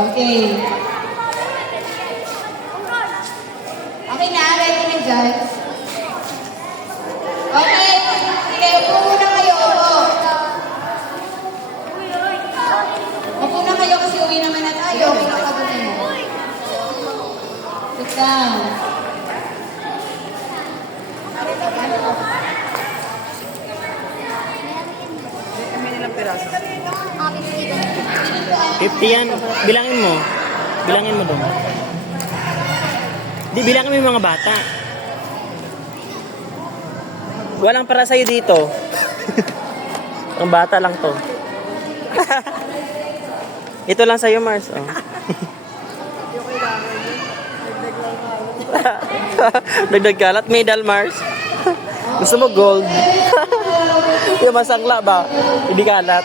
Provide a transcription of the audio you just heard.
Okay. Okay na, ready na dyan. Okay, sige, upo muna kayo, upo. Upo na kayo kasi uwi naman na tayo. Pinakagunin mo. Sit down. Kami nilang piraso. 50 yan. Bilangin mo. Bilangin mo doon. Di, bilangin mo yung mga bata. Walang para sa'yo dito. Ang bata lang to. Ito lang sa'yo, Mars. Oh. Yung kailangan yun. Dagdag lang ako. Dagdag kalat. Medal, Mars. Gusto mo gold? Yung masangla ba? Hindi kalat.